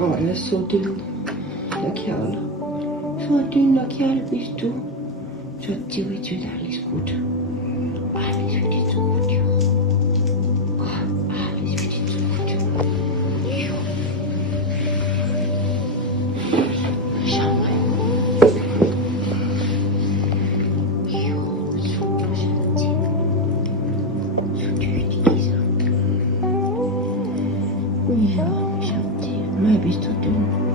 Oh, er ist so dünn, der Kerl. So ein dünner Kerl bist du. Schatzi, jetzt wird alles gut. Alles wird jetzt so gut, ja. Oh, alles wird jetzt so gut, ja. Ja. Schau mal. Ja, super, Schatzi. So tüchtig ist er. Ja, Schatzi. Mal bist du dünn.